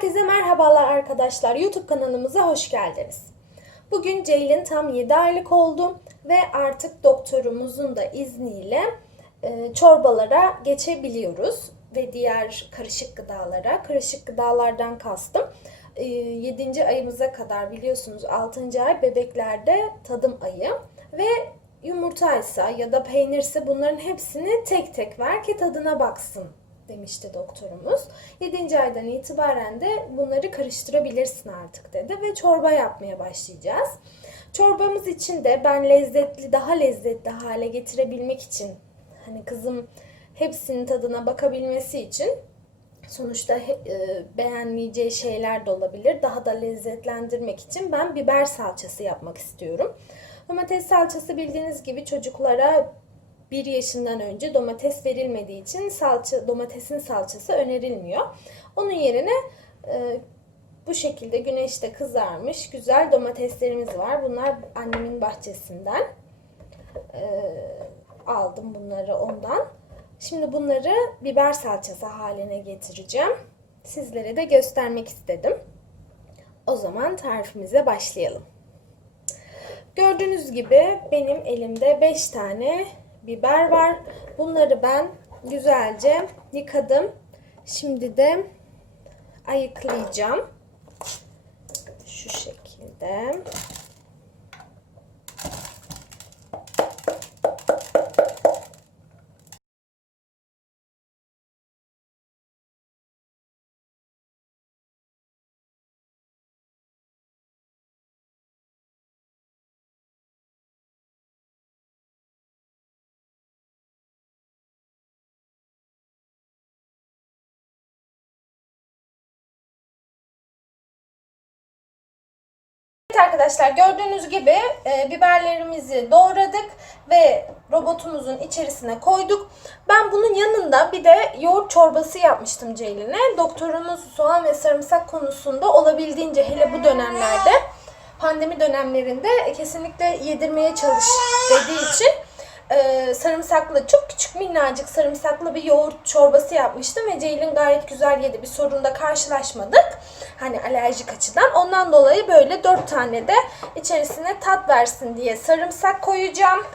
Herkese merhabalar arkadaşlar. YouTube kanalımıza hoş geldiniz. Bugün Ceylin tam 7 aylık oldu ve artık doktorumuzun da izniyle e, çorbalara geçebiliyoruz ve diğer karışık gıdalara. Karışık gıdalardan kastım. 7. ayımıza kadar biliyorsunuz 6. ay bebeklerde tadım ayı ve yumurtaysa ya da peynirse bunların hepsini tek tek ver ki tadına baksın demişti doktorumuz. 7. aydan itibaren de bunları karıştırabilirsin artık dedi ve çorba yapmaya başlayacağız. Çorbamız için de ben lezzetli, daha lezzetli hale getirebilmek için hani kızım hepsinin tadına bakabilmesi için sonuçta e, beğenmeyeceği şeyler de olabilir. Daha da lezzetlendirmek için ben biber salçası yapmak istiyorum. Domates salçası bildiğiniz gibi çocuklara 1 yaşından önce domates verilmediği için salça domatesin salçası önerilmiyor. Onun yerine e, bu şekilde güneşte kızarmış güzel domateslerimiz var. Bunlar annemin bahçesinden e, aldım bunları ondan. Şimdi bunları biber salçası haline getireceğim. Sizlere de göstermek istedim. O zaman tarifimize başlayalım. Gördüğünüz gibi benim elimde 5 tane biber var. Bunları ben güzelce yıkadım. Şimdi de ayıklayacağım. Şu şekilde. Arkadaşlar gördüğünüz gibi e, biberlerimizi doğradık ve robotumuzun içerisine koyduk. Ben bunun yanında bir de yoğurt çorbası yapmıştım Ceylin'e. Doktorumuz soğan ve sarımsak konusunda olabildiğince hele bu dönemlerde pandemi dönemlerinde kesinlikle yedirmeye çalış dediği için e, sarımsaklı çok küçük minnacık sarımsaklı bir yoğurt çorbası yapmıştım ve Ceylin gayet güzel yedi. Bir sorunla karşılaşmadık. Hani alerjik açıdan. Ondan dolayı böyle dört tane de içerisine tat versin diye sarımsak koyacağım.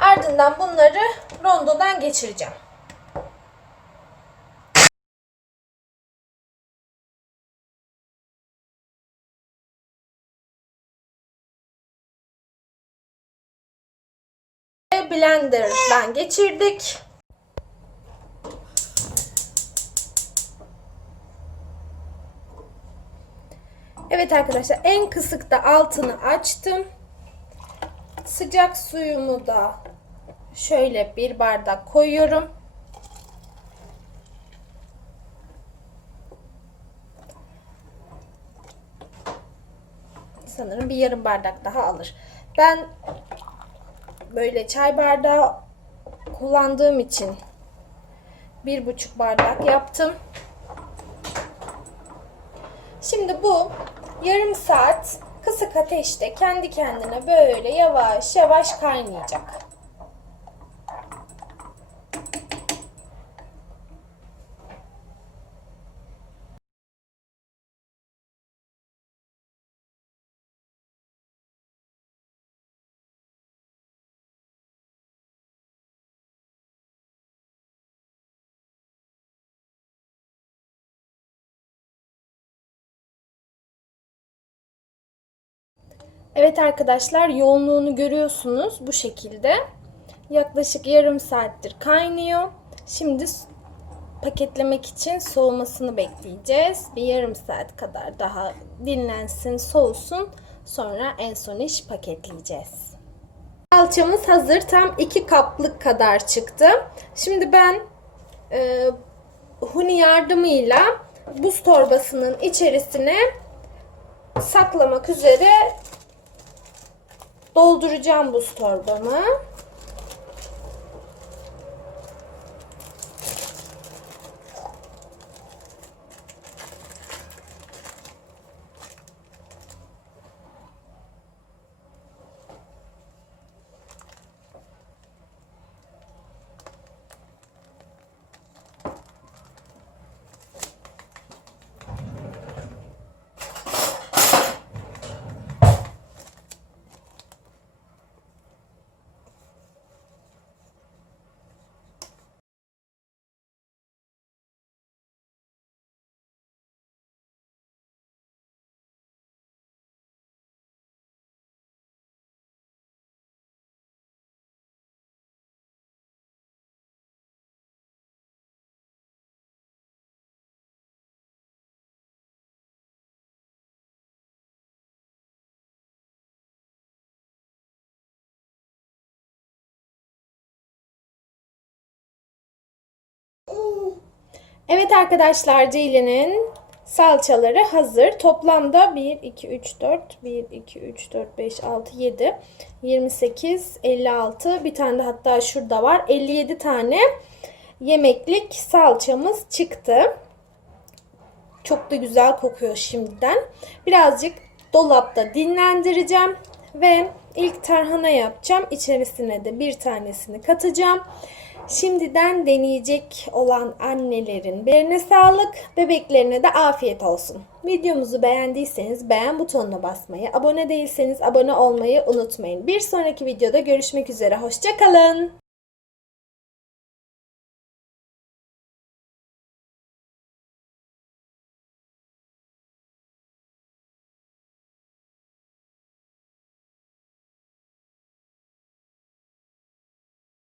Ardından bunları rondodan geçireceğim. Blender'dan geçirdik. Evet arkadaşlar en kısıkta altını açtım. Sıcak suyumu da şöyle bir bardak koyuyorum. Sanırım bir yarım bardak daha alır. Ben böyle çay bardağı kullandığım için bir buçuk bardak yaptım. Şimdi bu yarım saat kısık ateşte kendi kendine böyle yavaş yavaş kaynayacak. Evet arkadaşlar yoğunluğunu görüyorsunuz bu şekilde. Yaklaşık yarım saattir kaynıyor. Şimdi paketlemek için soğumasını bekleyeceğiz. Bir yarım saat kadar daha dinlensin, soğusun. Sonra en son iş paketleyeceğiz. Salçamız hazır. Tam 2 kaplık kadar çıktı. Şimdi ben e, huni yardımıyla buz torbasının içerisine saklamak üzere dolduracağım buz torbamı. Evet arkadaşlar Ceylin'in salçaları hazır. Toplamda 1, 2, 3, 4, 1, 2, 3, 4, 5, 6, 7, 28, 56. Bir tane de hatta şurada var. 57 tane yemeklik salçamız çıktı. Çok da güzel kokuyor şimdiden. Birazcık dolapta dinlendireceğim ve ilk tarhana yapacağım. İçerisine de bir tanesini katacağım. Şimdiden deneyecek olan annelerin beline sağlık, bebeklerine de afiyet olsun. Videomuzu beğendiyseniz beğen butonuna basmayı, abone değilseniz abone olmayı unutmayın. Bir sonraki videoda görüşmek üzere. Hoşçakalın.